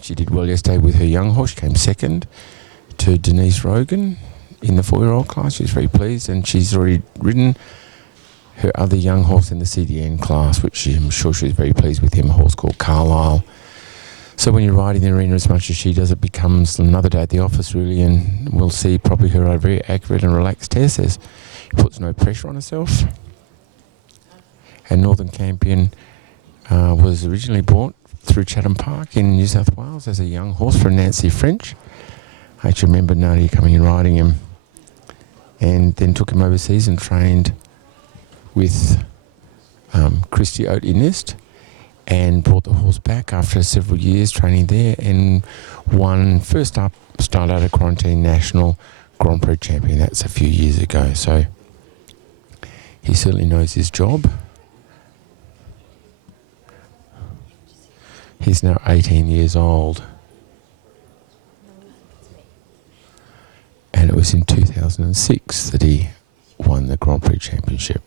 She did well yesterday with her young horse. She came second to Denise Rogan in the 4-year-old class. She's very pleased, and she's already ridden her other young horse in the CDN class, which I'm sure she's very pleased with him, a horse called Carlisle. So when you ride in the arena as much as she does, it becomes another day at the office, really, and we'll see probably her a very accurate and relaxed test as she puts no pressure on herself. And Northern Campion was originally bought through Chatham Park in New South Wales as a young horse from Nancy French. I actually remember Nadia coming and riding him, and then took him overseas and trained with Christy Oat-Inist, and brought the horse back after several years training there, and won first up Start Out of Quarantine National Grand Prix champion. That's a few years ago, so he certainly knows his job. He's now 18 years old, and it was in 2006 that he won the Grand Prix championship.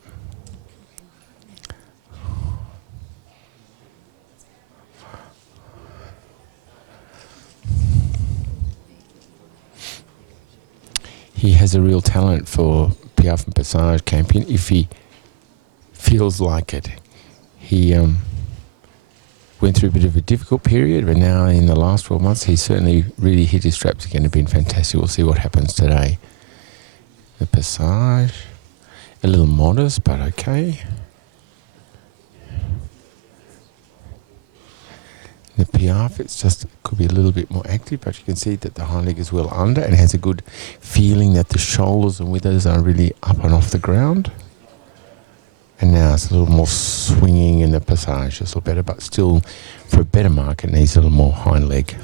He has a real talent for Piaffe and Passage Campion if he feels like it. He went through a bit of a difficult period, but now in the last 12 months he's certainly really hit his straps again and been fantastic. We'll see what happens today. The Passage, a little modest, but okay. The Piaffe, it's just could be a little bit more active, but you can see that the hind leg is well under and has a good feeling that the shoulders and withers are really up and off the ground. And now it's a little more swinging in the Passage, just a little better, but still for a better mark it needs a little more hind leg.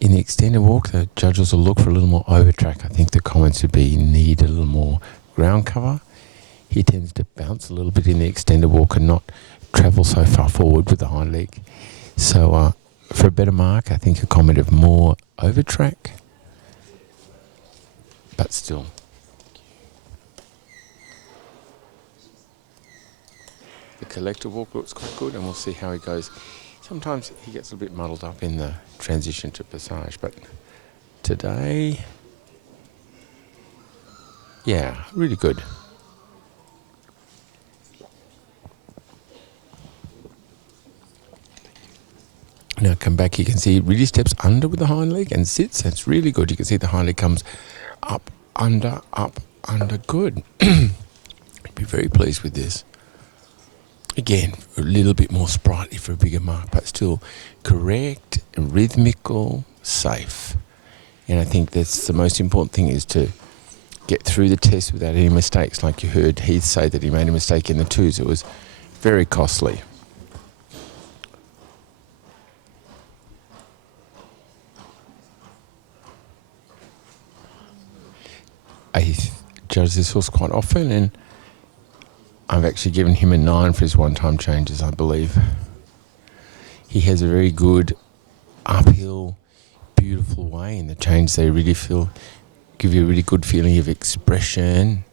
In the extended walk, the judges will look for a little more over track. I think the comments would be need a little more ground cover. He tends to bounce a little bit in the extended walk and not travel so far forward with the hind leg. So for a better mark, I think a comment of more over track, but still. The collector walk looks quite good, and we'll see how he goes. Sometimes he gets a bit muddled up in the transition to Passage, but today, yeah, really good. Now come back, you can see it really steps under with the hind leg and sits. That's really good. You can see the hind leg comes up, under, good. I'd be very pleased with this. Again, a little bit more sprightly for a bigger mark, but still correct, rhythmical, safe. And I think that's the most important thing, is to get through the test without any mistakes. Like you heard Heath say that he made a mistake in the twos. It was very costly. I judge this horse quite often, and I've actually given him a 9 for his one-time changes, I believe. He has a very good uphill, beautiful way in the change. They really give you a really good feeling of expression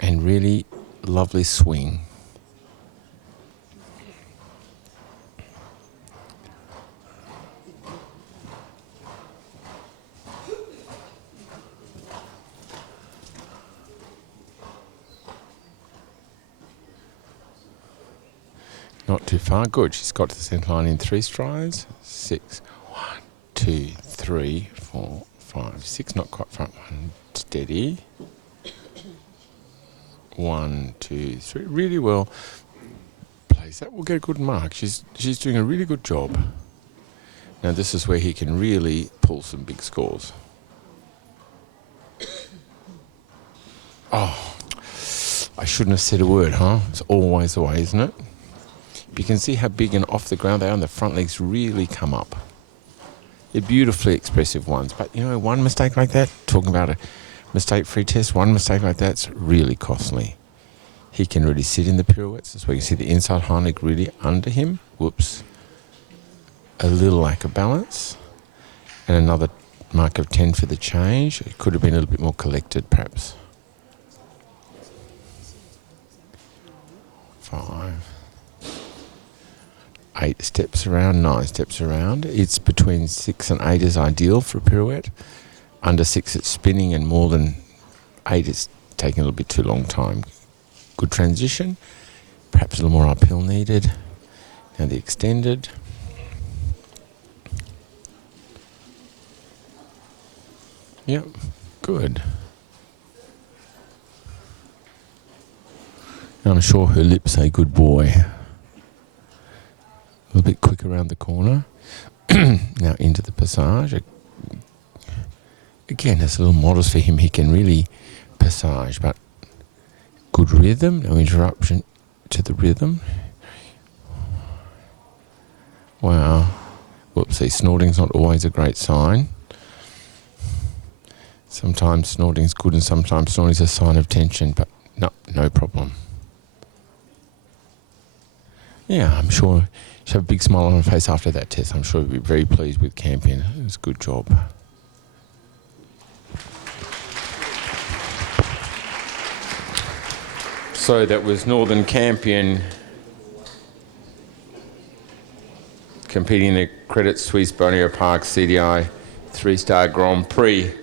and really lovely swing. Not too far. Good. She's got to the centre line in 3 strides. 6. 1, 2, 3, 4, 5, 6. Not quite front. 1. Steady. 1, 2, 3. Really well placed. That will get a good mark. She's doing a really good job. Now this is where he can really pull some big scores. Oh, I shouldn't have said a word, huh? It's always the way, isn't it? You can see how big and off the ground they are, and the front legs really come up. They're beautifully expressive ones, but you know, one mistake like that, talking about a mistake-free test, one mistake like that's really costly. He can really sit in the pirouettes. That's where you see the inside hind leg really under him. Whoops. A little lack of balance. And another mark of 10 for the change. It could have been a little bit more collected, perhaps. 5. 8 steps around, 9 steps around. It's between 6 and 8 is ideal for a pirouette. Under 6 it's spinning, and more than 8 it's taking a little bit too long time. Good transition. Perhaps a little more uphill needed. Now the extended. Yep, good. And I'm sure her lips say good boy. A little bit quick around the corner. Now into the passage. Again, it's a little modest for him. He can really passage, but good rhythm, no interruption to the rhythm. Wow. Whoopsie, snorting's not always a great sign. Sometimes snorting's good and sometimes snorting's a sign of tension, but no problem. Yeah, I'm sure she'll have a big smile on her face after that test. I'm sure she'll be very pleased with Campion. It was a good job. So that was Northern Campion competing in the Credit Suisse Boneo Park CDI 3-star Grand Prix.